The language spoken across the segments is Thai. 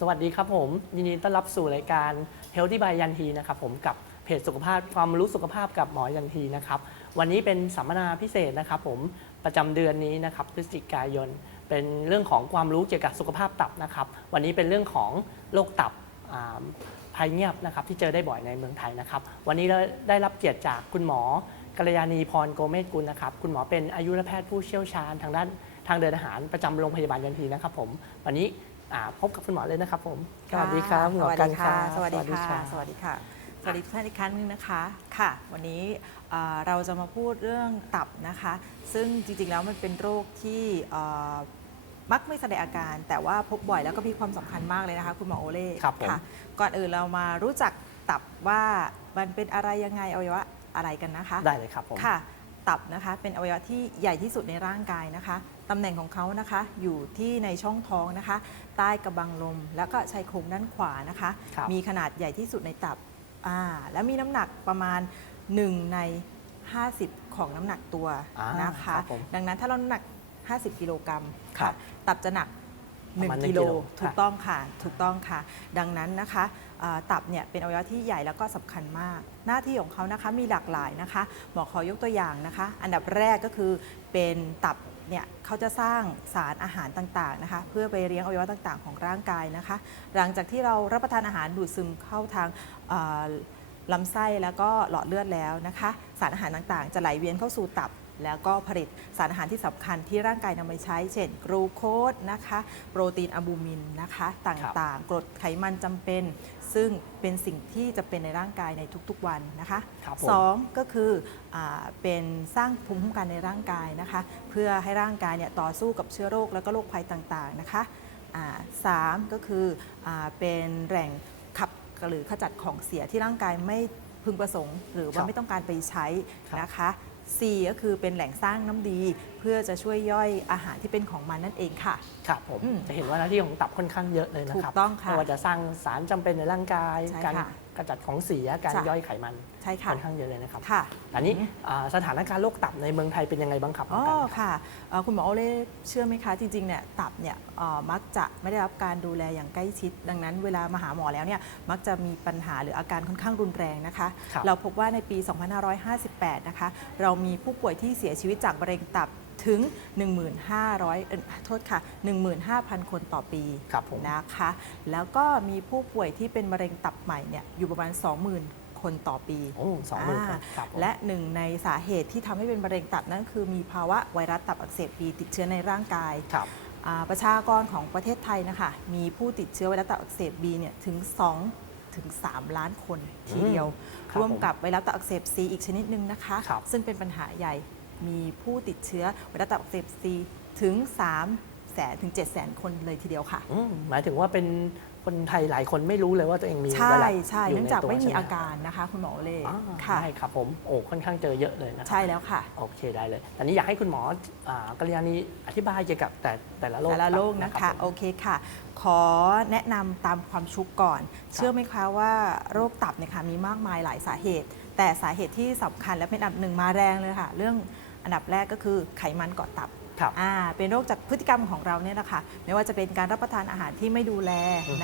สวัสดีครับผม ยินดีต้อนรับสู่รายการ Healthy by ยันทีนะครับผมกับเพจสุขภาพความรู้สุขภาพกับหมอยันทีนะครับวันนี้เป็นสัมมนาพิเศษนะครับผมประจำเดือนนี้นะครับพฤศจิกายน เป็นเรื่องของความรู้เกี่ยวกับสุขภาพตับนะครับ วันนี้เป็นเรื่องของโรคตับอ่าภัยเงียบนะครับที่เจอได้บ่อยในเมืองไทยนะครับ วันนี้เราได้รับเกียรติจากคุณหมอกัลยาณีพรโกเมศกุลนะครับคุณหมอเป็นอายุรแพทย์ผู้เชี่ยวชาญทางด้านทางเดินอาหารประจำโรงพยาบาลยันทีนะครับผมวันนี้ พบกับคุณหมอเลยนะครับผม สวัสดีครับคุณหมอกันคค่ะรับสวัสดีค่ะรับสวัสดีค่ะ สวัสดีทุกท่านอีกครั้งหนึงนะคะ ค่ะ วันนี้เอ่อเราจะมาพูดเรื่องตับนะคะ ซึ่งจริงๆแล้วมันเป็นโรคที่เอ่อมักไม่แสดงอาการ แต่ว่าพบบ่อยแล้วก็มีความสำคัญมากเลยนะคะ คุณหมอโอเล่ครับผมค่ะ ก่อนอื่นเรามารู้จักตับว่ามันเป็นอะไรยังไงอวัยวะอะไรกันนะคะ ได้เลยครับผม ค่ะ ตับนะคะ เป็นอวัยวะที่ใหญ่ที่สุดในร่างกายนะคะตำแหน่งของเขานะคะอยู่ที่ในช่องท้องนะคะ ใต้กระบังลม แล้วก็ชายโครงด้านขวานะคะ ครับ มีขนาดใหญ่ที่สุดในตับอ่าและมีน้ำหนักประมาณ 1 ใน 50 ของน้ำหนักตัวอ่านะคะ ครับผมดังนั้นถ้าเราน้ำหนัก 50 กิโลกรัมครัค่ะบตับจะหนัก ประมาณ1 1กิโลกิโลถูครักบต้องค่ะถูกต้องค่ะ ดังนั้นนะคะอ่าตับเนี่ยเป็นอวัยวะที่ใหญ่แล้วก็สำคัญมาก หน้าที่ของเขานะคะมีหลากหลายนะคะหมอขอยกตัวอย่างนะคะ อันดับแรกก็คือเป็นตับเนี่ยเขาจะสร้างสารอาหารต่างๆนะคะ เพื่อไปเลี้ยงอวัยวะต่างๆ ของร่างกายนะคะ หลังจากที่เรารับประทานอาหารดูดซึมเข้าทางเอ่อลำไส้แล้วก็หลอดเลือดแล้วนะคะ สารอาหารต่างๆ จะไหลเวียนเข้าสู่ตับ แล้วก็ผลิตสารอาหารที่สำคัญที่ร่างกายนำไปใช้ เช่น กรูโคสนะคะ โปรตีนอะบูมินนะคะต่างๆ กรดไขมันจำเป็น ซึ่งเป็นสิ่งที่จะเป็นในร่างกายในทุกๆวันนะคะครับผมสองก็คืออาเป็นสร้างภูมิคุ้มกันในร่างกายนะคะ เพื่อให้ร่างกายเนี่ยต่อสู้กับเชื้อโรคแล้วก็โรคภัยต่างๆนะคะอ่าสามก็คืออาเป็นแหล่งขับหรือขจัดของเสียที่ร่างกายไม่พึงประสงค์ หรือครัว่าบไม่ต้องการไปใช้ครับนะคะ 4ก็คือเป็นแหล่งสร้างน้ำดี เพื่อจะช่วยย่อยอาหารที่เป็นของมันนั่นเองค่ะ ครับผมอืมจะเห็นว่าหน้าที่ของตับค่อนข้างเยอะเลยนะถูคกรับต้องค่ะไม่ว่าจะสร้างสารจำเป็นในร่างกาย ใช่การค่ะ กระจัดของเสียการใช่ย่อยไขมันใช่ค่ะค่อนข้างเยอะเลยนะครับค่ะอันนี้อ่าสถานการณ์โรคตับในเมืองไทยเป็นยังไงบ้างครับอ๋อณกันครับค่ะเอ่อคุณหมอโอเล่เชื่อไหมคะ จริงๆเนี่ยตับเนี่ยเอ่อมักจะไม่ได้รับการดูแลอย่างใกล้ชิด ดังนั้นเวลามาหาหมอแล้วเนี่ยมักจะมีปัญหาหรืออาการค่อนข้างรุนแรงนะคะครับเราพบว่าในปี 2558 นะคะ เรามีผู้ป่วยที่เสียชีวิตจากมะเร็งตับ ถึง 1,500เอ่อโทษค่ะ 15,000 คนต่อปีครับผมนะคะ แล้วก็มีผู้ป่วยที่เป็นมะเร็งตับใหม่เนี่ยอยู่ประมาณ 20,000คนต่อปีโอ้สองหมื่นอ่าครับผมและหนึ่งในสาเหตุที่ทำให้เป็นมะเร็งตับนั่นคือมีภาวะไวรัสตับอักเสบบีติดเชื้อในร่างกายครับอ่าประชากรของประเทศไทยนะคะ มีผู้ติดเชื้อไวรัสตับอักเสบบีเนี่ยถึง 2 ถึง 3 ล้านคนทีเดียวครับร่วมกับไวรัสตับอักเสบซีอีกชนิดหนึ่งนะคะครับซึ่งเป็นปัญหาใหญ่ มีผู้ติดเชื้อไวรัสตับอักเสบซีถึง 3 แสนถึง 7 แสนคนเลยทีเดียวค่ะ อืมหมายถึงว่าเป็นคนไทยหลายคนไม่รู้เลยว่าตัวเองมีใช่ไวรัสใช่ยู่เนื่องจากใตัวไม่มีใช่หอาการนะคะ คุณหมอโอเล่อ่าค่ะใช่ครับผมโอ้ค่อนข้างเจอเยอะเลยนะครับใช่แล้วค่ะ โอเคได้เลยตอนนี้อยากให้คุณหมออ่ากัลยาณีอธิบายเกี่ยวกับแต่แต่ละโรคแต่ละโรคตับนะรัคะบผม โอเคค่ะ ขอแนะนำตามความชุกก่อน เชื่อไหมคะว่าโรคตับเนี่ยค่ะมีมากมายหลายสาเหตุ แต่สาเหตุที่สำคัญและเป็นอันดับหนึ่งมาแรงเลยค่ะ เรื่อง อันดับแรกก็คือไขมันเกาะตับครับอ่าเป็นโรคจากพฤติกรรมของเราเนี่ยนะคะไม่ว่าจะเป็นการรับประทานอาหารที่ไม่ดูแล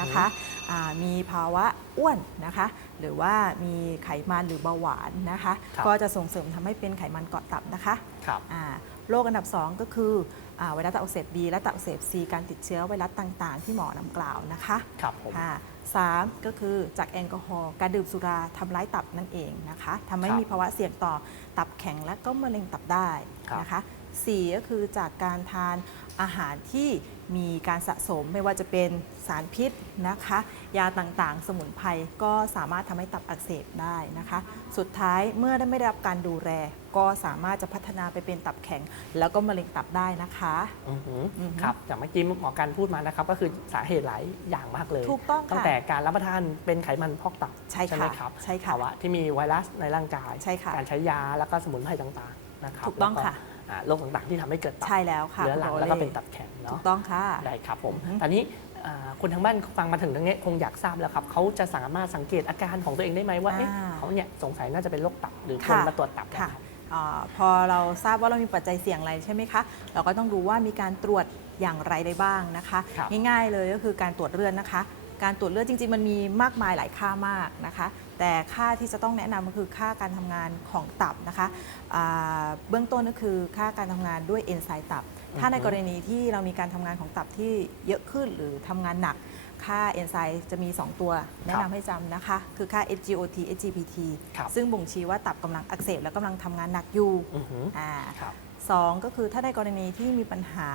นะคะอ่ามีภาวะอ้วนนะคะ หรือว่ามีไขมันหรือเบาหวานนะคะครับก็จะส่งเสริมทำให้เป็นไขมันเกาะตับนะคะครับอ่า โรคอันดับ 2 ก็คืออาไวรัสตับอักเสบบีและตับอักเสบซีการติดเชื้อไวรัสต่างๆ ที่หมอนำกล่าวนะคะครับผมค่ะสามก็คือจากแอลกอฮอล์การดื่มสุราทำร้ายตับนั่นเองนะคะทำให้ครับมีภาวะเสี่ยงต่อตับแข็งและก็มะเร็งตับได้ครับนะคะสี่ก็คือจากการทานอาหารที่ มีการสะสมไม่ว่าจะเป็นสารพิษนะคะ ยาต่างๆ สมุนไพรก็สามารถทำให้ตับอักเสบได้นะคะ สุดท้ายเมื่อได้ไม่ได้รับการดูแลก็สามารถจะพัฒนาไปเป็นตับแข็ง แล้วก็มะเร็งตับได้นะคะ อือหืออือหือครับจากเมื่อกี้หมอการพูดมานะครับ ก็คือสาเหตุหลายอย่างมากเลย ถูกต้องตั้งค่ะ แต่การรับประทานเป็นไขมันพอกตับใช่ค่ะไหมครับใช่ค่ะภาวะที่มีไวรัสในร่างกาย ใช่ค่ะการใช้ยาแล้วก็สมุนไพรต่างๆนะครับถูกต้องแล้วค่ะอ่า โรคต่างๆ ที่ทำให้เกิดตับใช่แล้วค่ะเรื้อรังคุณโอแล้วก็ล่เป็นตับแข็งถูเนาะกต้องค่ะได้ครับผมอือฮึตอนนี้อ่าคนทางบ้านฟังมาถึงตรงนี้คงอยากทราบแล้วครับเขาจะสามารถสังเกตอาการของตัวเองได้ไหมว่าเอ๊ะอ่าเขาเนี่ยสงสัยน่าจะเป็นโรคตับหรือคนค่ะมาตรวจตับนะค่ะครับอาพอเราทราบว่าเรามีปัจจัยเสี่ยงอะไรใช่ไหมคะ เราก็ต้องดูว่ามีการตรวจอย่างไรได้บ้างนะคะครับง่ายๆเลยก็คือการตรวจเลือดนะคะ การตรวจเลือดจริง ๆ มันมีมากมายหลายค่ามากนะคะ แต่ค่าที่จะต้องแนะนำก็คือค่าการทำงานของตับนะคะอ่าเบื้องต้นก็คือค่าการทำงานด้วยเอนไซม์ตับ ถ้าในกรณีที่เรามีการทำงานของตับที่เยอะขึ้นหรือทำงานหนัก ค่าเอนไซม์จะมี 2 ตัว แนะนำให้จำนะคะ คือค่า SGOT SGPT ครับซึ่งบ่งชี้ว่าตับกำลังอักเสบและกำลังทำงานหนักอยู่อือหืออ่า ครับ สองก็คือถ้าในกรณีที่มีปัญหา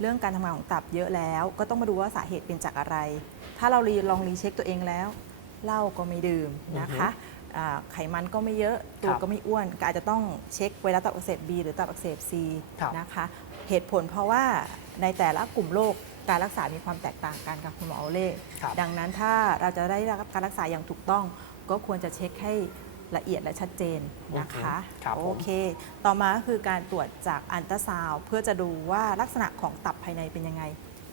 เรื่องการทำงานของตับเยอะแล้ว ก็ต้องมาดูว่าสาเหตุเป็นจากอะไร ถ้าเรารีลองรีเช็คตัวเองแล้ว เหล้าก็ไม่ดื่มนะคะอ่าไขมันก็ไม่เยอะตัวครับก็ไม่อ้วนก็อาจจะต้องเช็คไวรัสตับอักเสบ B หรือตับอักเสบ C ครับนะคะเหตุผลเพราะว่าในแต่ละกลุ่มโรคการรักษามีความแตกต่างกันค่ะคุณหมอโอเล่ครับดังนั้นถ้าเราจะได้รับการรักษาอย่างถูกต้อง ก็ควรจะเช็คให้ละเอียดและชัดเจนนะคะอือฮึครับผมโอเค ต่อมาก็คือการตรวจจากอันตราซาวด์เพื่อจะดูว่าลักษณะของตับภายในเป็นยังไง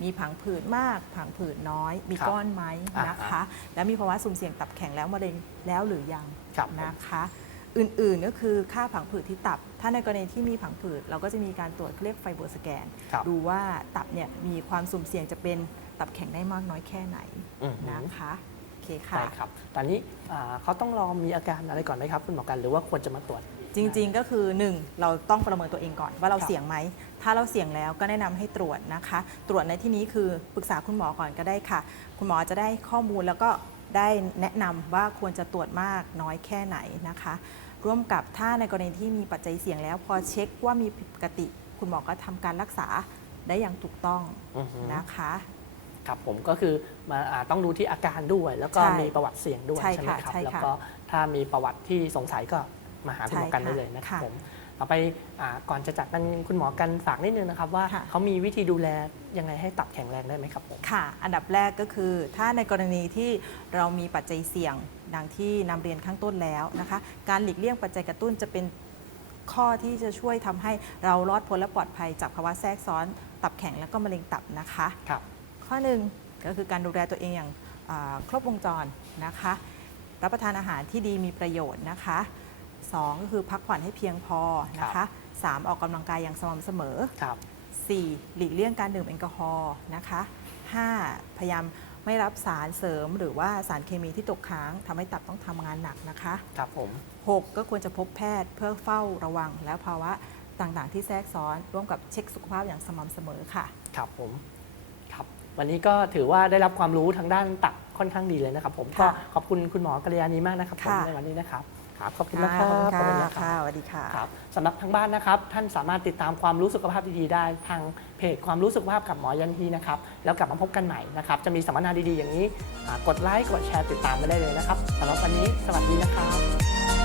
มีผังผืดมาก ผังผืดน้อย มีครับก้อนไหมอ่านะคะ และมีภาวะสุ่มเสี่ยงตับแข็งแล้วมะเร็งแล้วหรือยังครับผมนะคะ อื่นๆก็คือค่าผังผืดที่ตับ ถ้าในกรณีที่มีผังผืดเราก็จะมีการตรวจเรียกไฟเบอร์สแกนครับดูว่าตับเนี่ยมีความสุ่มเสี่ยงจะเป็นตับแข็งได้มากน้อยแค่ไหนอือหือนะคะโอเคใช่ค่ะครับตอนนี้อ่าเขาต้องรอมีอาการอะไรก่อนไหมครับ คุณหมอกันหรือว่าควรจะมาตรวจจริง ๆ ก็คือ 1 เราต้องประเมินตัวเองก่อนว่าเราครับเสี่ยงไหม ถ้าเราเสี่ยงแล้วก็แนะนำให้ตรวจนะคะ ตรวจในที่นี้คือปรึกษาคุณหมอก่อนก็ได้ค่ะ คุณหมอจะได้ข้อมูลแล้วก็ได้แนะนำว่าควรจะตรวจมากน้อยแค่ไหนนะคะ ร่วมกับถ้าในกรณีที่มีปัจจัยเสี่ยงแล้ว พอเช็คว่ามีผิดปกติ คุณหมอก็ทำการรักษาได้อย่างถูกต้องอือหือนะคะครับผมก็คือมาอ่าต้องดูที่อาการด้วย แล้วก็ใช่มีประวัติเสี่ยงด้วยใช่ใช่ไหมค่ะครับใช่ค่ะแล้วก็ถ้ามีประวัติที่สงสัยก็มาหาคุณหมอกันใช่ค่ะได้เลยนะครับค่ะผม ต่อไปอ่าก่อนจะจากกันคุณหมอกันฝากนิดนึงนะครับ ว่าค่ะเขามีวิธีดูแลยังไงให้ตับแข็งแรงได้ไหมครับผมค่ะ อันดับแรกก็คือ ถ้าในกรณีที่เรามีปัจจัยเสี่ยงดังที่นำเรียนข้างต้นแล้วนะคะ การหลีกเลี่ยงปัจจัยกระตุ้นจะเป็นข้อที่จะช่วยทำให้เรารอดพ้นและปลอดภัยจากภาวะแทรกซ้อน ตับแข็งและก็มะเร็งตับนะคะครับข้อหนึ่งก็คือการดูแลตัวเองอย่างอ่าครบวงจรนะคะ รับประทานอาหารที่ดีมีประโยชน์นะคะ สองก็คือพักผ่อนให้เพียงพอนะคะสามออกกำลังกายอย่างสม่ำเสมอครับ 4. หลีกเลี่ยงการดื่มแอลกอฮอล์นะคะ 5. พยายามไม่รับสารเสริมหรือว่าสารเคมีที่ตกค้างทำให้ตับต้องทำงานหนักนะคะครับผม 6. ก็ควรจะพบแพทย์เพื่อเฝ้าระวังและภาวะต่างๆ ที่แทรกซ้อนร่วมกับเช็คสุขภาพอย่างสม่ำเสมอค่ะ ครับผมครับ วันนี้ก็ถือว่าได้รับความรู้ทางด้านตับค่อนข้างดีเลยนะครับ ผมก็ค่ะขอบคุณคุณหมอกัลยาณีมากนะครับผมค่ะในวันนี้นะครับ ครับขอบคุณนะครับขอบขอบคุคุณณนะคค่ะรับสวัสดีค่ะครับสำหรับทางบ้านนะครับ ท่านสามารถติดตามความรู้สุขภาพดีๆได้ ทางเพจความรู้สุขภาพกับหมอยันทีนะครับ แล้วกลับมาพบกันใหม่นะครับ จะมีสัมมนาดีๆอย่างนี้อ่ากดไลค์กดแชร์ติดตามไปได้เลยนะครับสำหรับวันนี้สวัสดีนะครับ